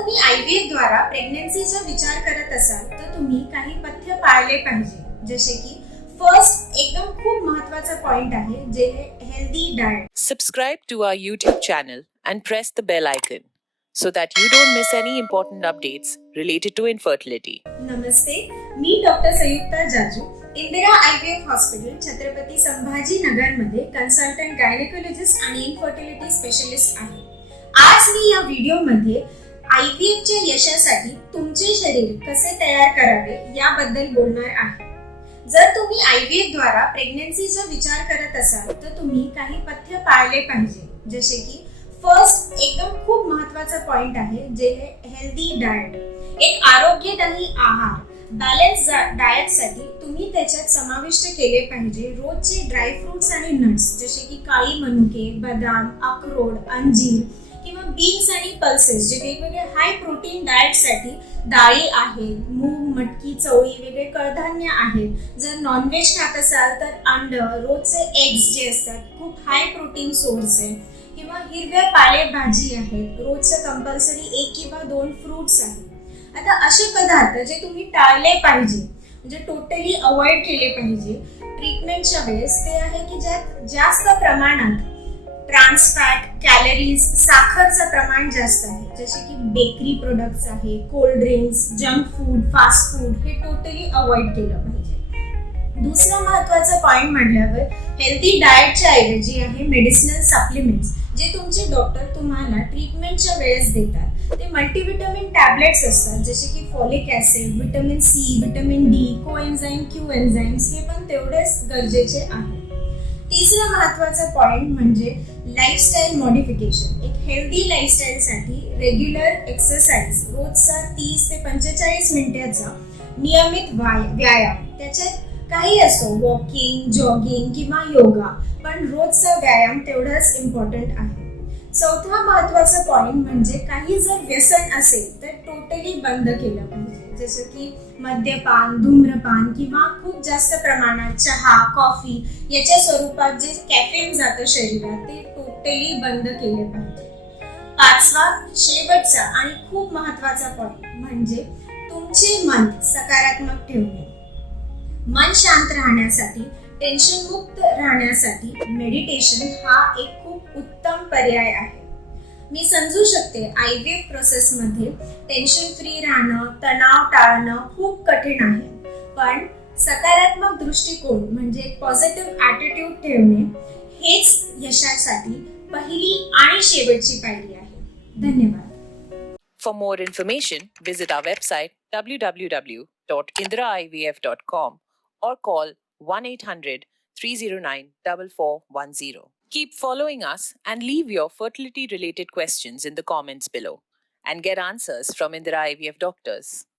तुम्ही आयव्हीएफ द्वारा प्रेग्नन्सीचा विचार करत असाल तर तुम्ही काही पथ्य पाळले पाहिजे. जसे की फर्स्ट एकदम खूप महत्त्वाचा पॉइंट आहे जे healthy diet Subscribe to our YouTube channel and press the bell icon so that you don't miss any important updates related to infertility. नमस्ते मी doctor Sanyukta Jaju Indira IVF hospital Chhatrapati Sambhaji नगरमध्ये consultant gynaecologist आणि infertility specialist आहे. आज मी या व्हिडिओमध्ये आयव्हीएफच्या यशासाठी तुमचे शरीर कसे तयार करावे याबद्दल बोलणार आहे. जर तुम्ही आयव्हीएफ द्वारा प्रेग्नन्सीचा विचार करत असाल तर तुम्ही काही पथ्य पाळले पाहिजे. जसे की फर्स्ट एकदम खूप महत्त्वाचा पॉइंट आहे जे हेल्दी डाएट एक आरोग्यदायी आहार बॅलन्स डाएटसाठी तुम्ही त्याच्यात समाविष्ट केले पाहिजे रोजचे ड्रायफ्रुट्स आणि नट्स जसे की काळी मनुके बदाम अक्रोड अंजीर किंवा बीन्स आणि पल्सेस जे वेगवेगळे हाय प्रोटीन डाएटसाठी डाळी आहेत मूग मटकी चवळी वेगळे कडधान्य आहेत. जर नॉनव्हेज खात असाल तर अंड रोजचे एग्स जे असतात खूप हाय प्रोटीन सोर्स आहे किंवा हिरव्या पालेभाजी आहेत रोजचं कंपल्सरी एक किंवा दोन फ्रुट्स आहेत. आता असे पदार्थ जे तुम्ही टाळले पाहिजे म्हणजे टोटली अवॉइड केले पाहिजे ट्रीटमेंटच्या वेळेस ते आहे की ज्यात जास्त प्रमाणात ट्रान्स फॅट कॅलरीज साखरचं प्रमाण जास्त आहे. जसे की बेकरी प्रोडक्ट्स आहे cold drinks junk food fast food हे टोटली अवॉइड केलं पाहिजे. दुसरा महत्त्वाचा पॉइंट म्हटल्यावर हेल्दी डाएटच्या ऐवजी आहे मेडिसिनल सप्लिमेंट्स जे तुमचे डॉक्टर तुम्हाला ट्रीटमेंटच्या वेळेस देतात. ते मल्टीव्हिटॅमिन टॅबलेट्स असतात जसे की folic acid vitamin C vitamin D coenzyme Q enzymes हे पण तेवढेच गरजेचे आहे तिसरा महत्त्वाचा पॉइंट म्हणजे लाईफस्टाईल मॉडिफिकेशन एक हेल्दी लाईफस्टाईलसाठी रेग्युलर एक्सरसाइज रोजचा तीस ते पंचेचाळीस मिनिटाचा नियमित वाय व्यायाम. त्याच्यात काही असो वॉकिंग जॉगिंग किंवा योगा पण रोजचा व्यायाम तेवढाच इम्पॉर्टंट आहे. चौथा महत्त्वाचा पॉइंट म्हणजे काही जर व्यसन असेल तर टोटली बंद केलं पाहिजे. जसं की मद्यपान धूम्रपान किंवा खूप जास्त प्रमाणात चहा कॉफी याच्या स्वरूपात जे कॅफेन जातं शरीरात ते टोटली बंद केले पाहिजे. पाचवा शेवटचा आणि खूप महत्त्वाचा पॉइंट म्हणजे तुमचे मन सकारात्मक ठेवणे. मन शांत राहण्यासाठी टेन्शन मुक्त राहण्यासाठी मेडिटेशन हा एक खूप उत्तम पर्याय आहे. मी समजू शकते आय व्ही एफ प्रोसेसमध्ये टेन्शन फ्री राहणं तणाव टाळणं खूप कठीण आहे. पण सकारात्मक दृष्टिकोन म्हणजे पॉझिटिव्ह ॲटिट्यूड ठेवणे हेच यशासाठी पहिली आणि शेवटची पायरी आहे. धन्यवाद. For more information, visit our website www.indraivf.com or call 1 800 309 4410. Keep following us and leave your fertility related questions in the comments below and get answers from Indira IVF doctors.